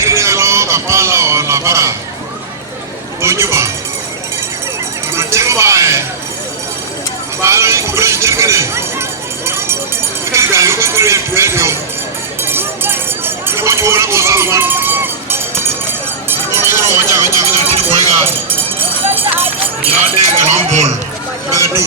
ini kalau kapal o labara Ojuba Ojuba Bala ni kubura chikene Kali gayo ko kare pwede ko chora ko salman ko mero wacha ni ko ga ya de ganambol bedu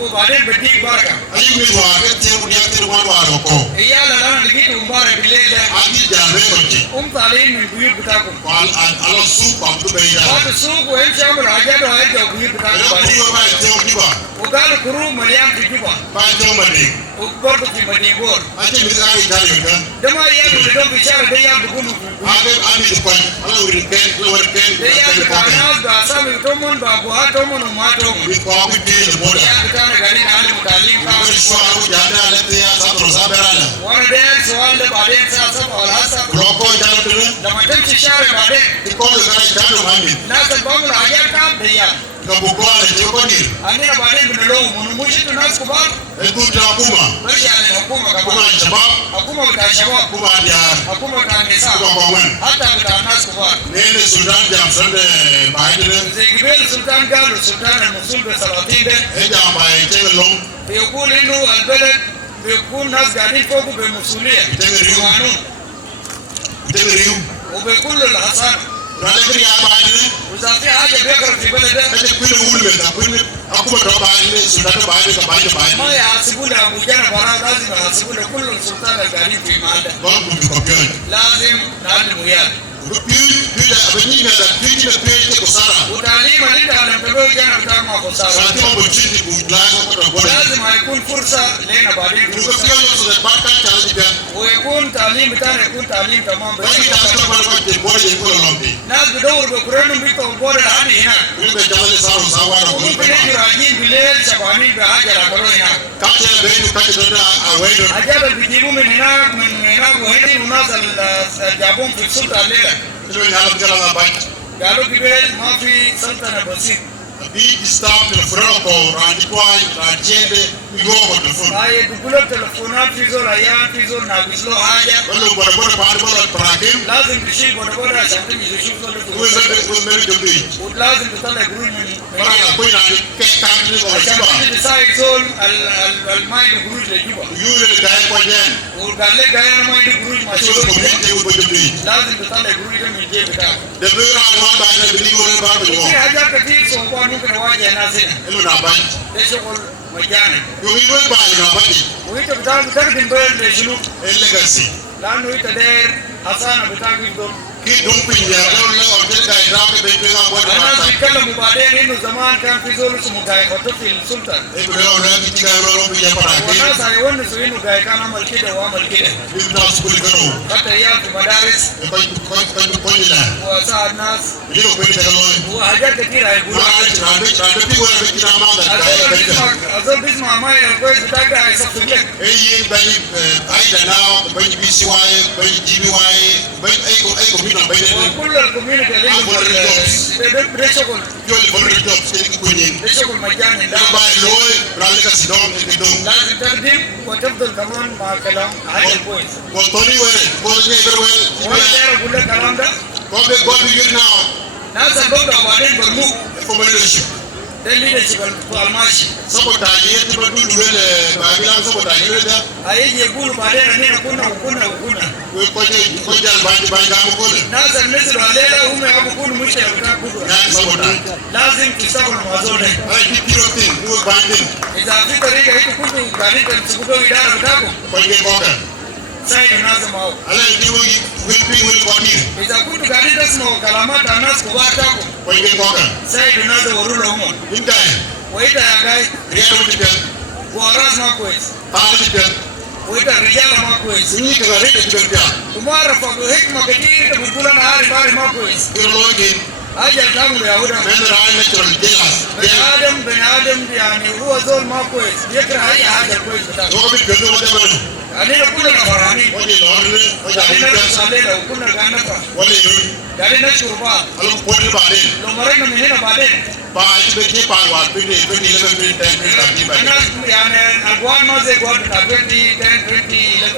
وبعدين بديك بركه ayi mi wa ke te ku ya te wa wa ko يا لا انا لقيت مبارك بالليل adi jabe ko ti طالعين من البيوت بتاعكم wal ala su ba du be ya هذا السوق ويمشي يعمل حاجات وهيرجع البيوت ya بتاعكم ku ba te o ni ba وقالوا كروم مليان في جوبا ba te o ma de وبرضه في مدينور ati mi sa ri ta yo ga ده ما يعملوا لهم بشارة ده يعملوا ade ani ko ala wi ken ala wi ken ده يعملوا ناس بأسامي تومون بأبوات تومون وما تومون wi ko ku te le boda يا بتاعنا قاعدين نعلم تعليم ko كامل so awu ja da le te ya sa tro sa berala وانا ده سؤال ده بعدين سأسمع ولا هسه lo ko ja le te لما تمشي الشارع بعدين ko le ga ja do ma mi الناس اللي بيعملوا حاجات كام ده ka bu ko ale te ko ni عندنا بعدين بنلوم مش انتوا ناس كبار e ku ta kuma مش يعني الحكومة kuma كمان shabab حكومة بتاع الشباب kuma dia حكومة بتاع kuma النساء ko wen حتى بتاع الناس كبار ne Sudan jam sande baidere زي قبيل السلطان قالوا السلطان الموصول بسلاطين ده e jam bai te long بيقول انه البلد بيكون ناس قاعدين فوقه بمسؤولية بقانون te riu وبيقول له الحصانة rale kri ya baidere وإذا في حاجة بيقرب في بلده te kwini ulme da kwini akuma do baidere Sudan baidere ka baidere ما يحاسبونا أبو جنب براء لازم يحاسبونا كل السلطان القاعدين في محله gon ku ko pyon لازم نعلم وياه pi da abini na da pi da pi te ko sara وتعليم اللي انت علمته جنب بتاع ما خسارة sa te mo chiti ku la ko do boda لازم هيكون فرصة لنا بعدين ku ko pyon so da barka ta di ga ويكون تعليم بتاعنا يكون تعليم تمام ba ki ta ko ba ko te boye ko lombi ناس بدور بكرانهم بيتوا بور العادي هنا ku be jale sa sa wa ko وممكن يجوا راجعين بالليل شبعانين بحاجة لعملوا هنا ka te be ni ka te da a wedo حاجات اللي بيجيبوا من هناك وهني وناس اللي جابوهم في السلطة الليلة lo ni ala gala na bai قالوا قبل ما في سلطنة بسيط bi staff telefono ko randi ko rajende yo ko telefono هاي بيقولوا تلفونات في زول أيام في زول ناقص له حاجة wallo bora bora baar bora prakim لازم تشيل بودة عشان تمشي تشوف ko زول me jodi ولازم تطلع قرون من bara ko ina ke ka ni ko عشان siba تجي تساعد زول الماء يخرج لجوا yule da ko jen وقال لك أنا ما عندي قروش ما so شغل ko me ko jodi لازم تطلع قروش من الجيب بتاعك de be ra ma ba na bi ko ba ko في حاجات كتير صعوبات ممكن نواجه ناس هنا elo na bai ده شغل مجانا yo ni bo ba na bai وانت بتعرف تخدم بلد لشنو؟ el legacy لانه انت داير حصانه بتاعك يفضل ki dum pinya ko le o te da ira ke be na bo da الناس ta بيتكلموا بعدين انه زمان كان في زول اسمه جاي خطوط في السلطه e ko le o le ki ga ro pinya para ke والناس هيونسوا انه جاي كان عمل كده وعمل كده bi na school ko حتى عيال في مدارس ko ni la وساعد ناس bi ko ko ta lo وحاجات كتير هيقولوا أظن بيسمع معي الكويس بتاعك ده هيصفق لك وكل الكوميونتي اللي ده شغل ده شغل مجاني لازم تخدم وتفضل كمان مع كلام عادي كويس وانا داير اقول لك الكلام ده ناس البلد بعدين برموك ده الليدرشيب الماشي هيجي يقولوا بعدين اننا كنا وكنا ناس اللي نزلوا الليله هم يكونوا مشكله بتاع كله لازم تشتغلوا مع زول اذا في طريقه هيك كنتوا قاعدين تمسكوا الاداره بتاعكم سايدوا الناس معه اذا كنتوا قاعدين تسمعوا كلامات الناس كبار بتاعكم سايدوا الناس وروا لهم وانت يا جاي وراس ما كويس وانت الرجال ما كويس وما عرفوا حكمه كتير بتقول انا عارف ما كويس اجل تعملوا يا هدى بني ادم يعني هو زول ما كويس يكره اي حاجه كويس بتاعته علينا كلنا فرحانين علينا نصلي وكلنا قاعدين نفرح قاعدين نشكر بعض لو مرينا من هنا بعدين الناس يعني الاقوال ما زي اقوال بتاع 2011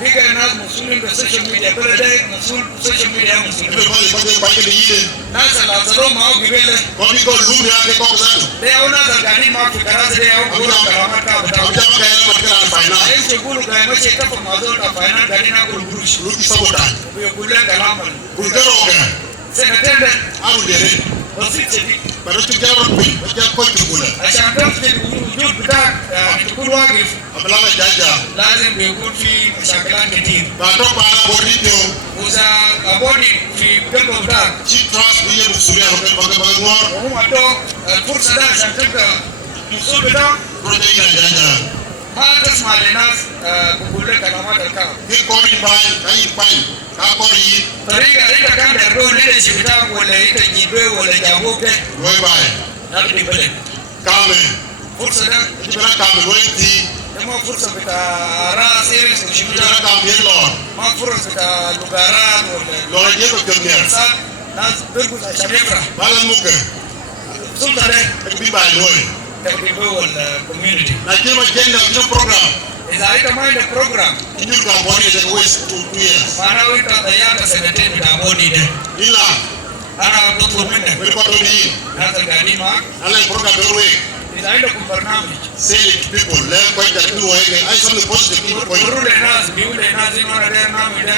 في ناس مسؤولين بالسوشيال ميديا بلد مسؤول بالسوشيال ميديا مسؤولين ناس اللي اصلهم معه قبيله ده او ناس قاعدين معه في كراسي ده او كلهم كلامات بتاعهم ايش يقولوا كلام ماشي يتفق مع زول فاينل قاعدين ياكلوا قروش ويقول لك كلام سنتين بسيط شديد. بس تجارب بين وجا كل تقوله عشان تثبت وجود بتاعك تكون واقف أبلا جاجا لازم بيكون في مشاكلات كتير. بعدين بعد بوريتيو وإذا أبوني في قلبه بتاعك شيء تراس بيجي بسوريا بقى نور وهم عندهم الفرصة ده عشان تبقى المسؤول بتاعك بروتين جاجا ما تسمع لناس بقول لك كلمات الكلام. في كوري باي أي باي كوري طريقة أنت كان تقول ليش بتاعك ولا أنت جيبه ولا جابوك وين باي نقدي بلد. كامل فرصة ده أنت بلا كامل وين تي ما فرصة بتاع راس إيرس وشو أنت ده بلا كامل لور ما فرصة بتاع لوكارات ولا لور جيبك كمية إنسان ناس بيرقص عشان يفرح. بالا ممكن السلطة ده تبي باي وين تقريبا ولا كوميونيتي. لكن ما جينا في بروجرام إذا أنت ما عندك بروجرام إنه كابوني ده ويست 2 years معناه أنت ضيعت سنتين بتعبوني ده. إلا أنا بطلب منك بالقانونيين ناس القاعدين معك على البروجرام ده إذا عندكم برنامج selling people لا كويس تقولوا هيك أي شيء positive كويس بيقولوا للناس إنه أنا داير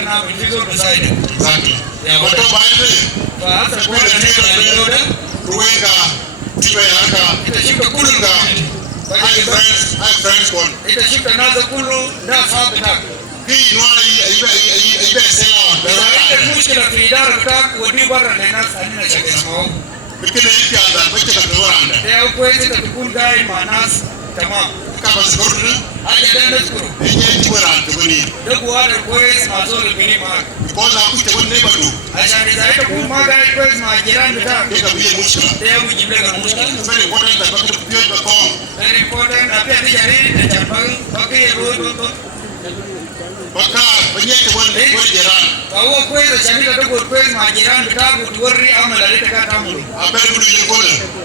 نعمل في زول بساعدك. exactly يا ما ولد. تو بايده فهذا كل الناس ده روينga tiba yaka أنت شفت كل kulunga الناس. I friends kon أنت شفت الناس كله ده أصحاب بتاعك. ki nwari ibe sela إذا عندك مشكلة في إدارة بتاعك ودي برا للناس أننا شكلهم. bikine yake anda bikine kawanda ده أو كويس أنت تكون قاعد مع ناس تمام. ka basgurnu حاجة ده نذكره. yake tiwara tuguni ده قوار كويس مع زول البني معك. because aku tewon ne badu عشان إذا أنت تكون ما قاعد كويس مع الجيران بتاعك ke ka biye mushkila ده يجيب لك المشكلة. very important that bakku biye ba ko Very important. Tapi ada jadi jangan pakai road. baka banye tewon ko jiran Kalau kue macam ni kata kue majiran kita buat amal ada dekat kamu. abel bulu ye ko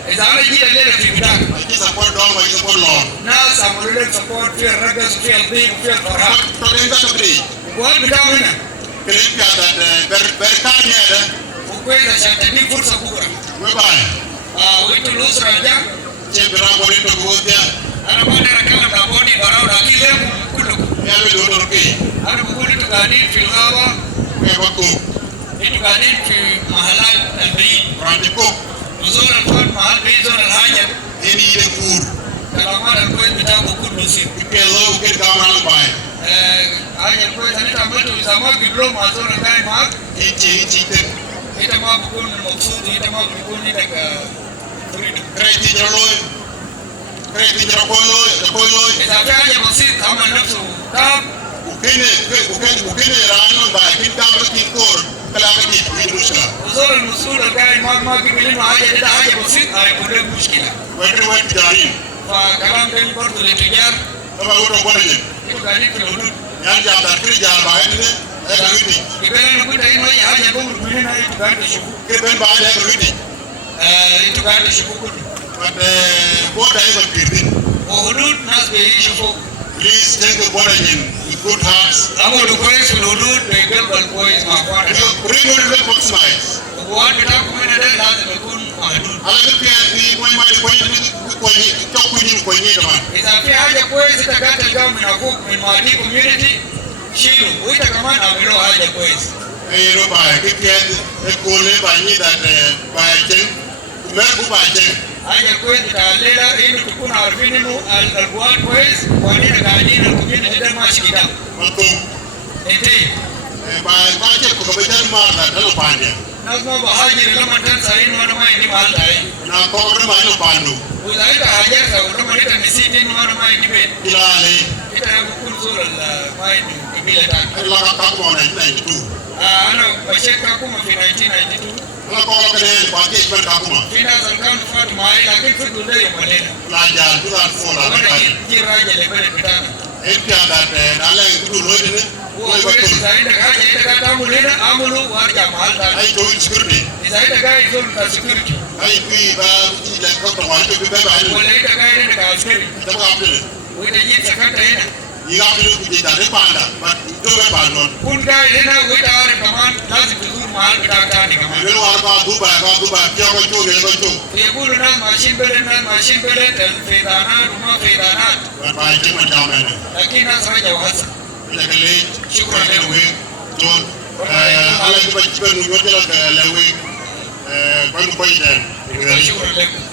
Ezana jadi ada di kita. ki support do ma support lo Nah, sama dulu support fear ragas fear big fear farah. to den ta tabri Buat kita mana? kele ki ada ber ka ni ada Kue macam tadi fursa kurang. we bye Itu lu saja. je bra bo ni to go dia Anak mana rakaman dah boni barau dah kile kulo. ya be do do ki Anak buku itu gani filgawa. we bakku Itu gani fi mahalat al-bid. randi ko Nuzul al-fat mahal bid zon al-hajat. ini ye kur Kalau mana kue kita buku musik. ke lo ke ka ma bai Aja kue tadi tambah tu sama gidro masuk rekai mak. ichi te Kita mau buku maksud kita mau buku ni dekat freedom. kreti jalo ko lo Tapi aja masih sama nafsu. Tam ukene rano ba kin ta ba ki kor kala ka ki ni mushkila usul al-musul rekai mak kibili mah aja masih ada boleh muskilah. wa dari Fakalam kan perlu dikejar. ba wo do bolen Itu kali kelulu. yan ja ta kri ja ba ne e ga witi Ibarat aku tadi mau aja kamu mana itu kan syukur. ke ben ba ya ga witi Itu kan syukur. but bo da e ba kirdi Oh hudud nas be syukur. please take the water in with good hearts Kamu lukai hudud begal balkois makwan. bring your weapons nice Buat kita kemana ada lazim ikun hudud. ala ke pia ni moy mai ko ni ko ni da ba Tapi aja kuwezi takata kama mnakuwa mimadi community shiru uita kama na bilo aja kuwezi e ro ba ke pia e ko le ba ni da ba jen me ku ba jen aja kuwezi talela ili tukuna arfini mu albuat kuwezi kwa nini kaadina community da mashi kita mato eti ba ke ko ba jen ma da da ba ni nazma bahajiri lama tansa inu wana mai ni mahaldai na ko ro ma no ba no uzaita hajar sa utama nita misiti inu wana mai ni bet ila le ita yaku kunzula la mai ni kibila tani la ka ko na 92 ana basheka kuma fi 1992 la ko ko ne ba ke ba ka kuma fina zalkan fatu mai lakini fitu ndari malena la ja du la fo la wana ba jiraje lebele bitana e pia da na la du lo ni Kuwezi zaida kaja ita kata mulina amulu warja mahalda. ai to security Zaida kai zon ka security. ai kui ba ti da ko to wa to ba ba ni Wala ita kai ne ka askari. da ba apele Wita yi sakata ina. yi ga apele ku ji da re panda ba do ba non Kun kai ina wita are kaman lazim tuzur mahal bitata ni kaman. Pero arba duba pia ko to ge ko to Yaqulu na machine bele tel fidana ruma fidana. ba ji ma jamu ne Lakini nasra jawasa. le le Shukran le we don ala ko ba ji ba no yo de la le we ba no ko ide Ikizalisha. Shukran lekum.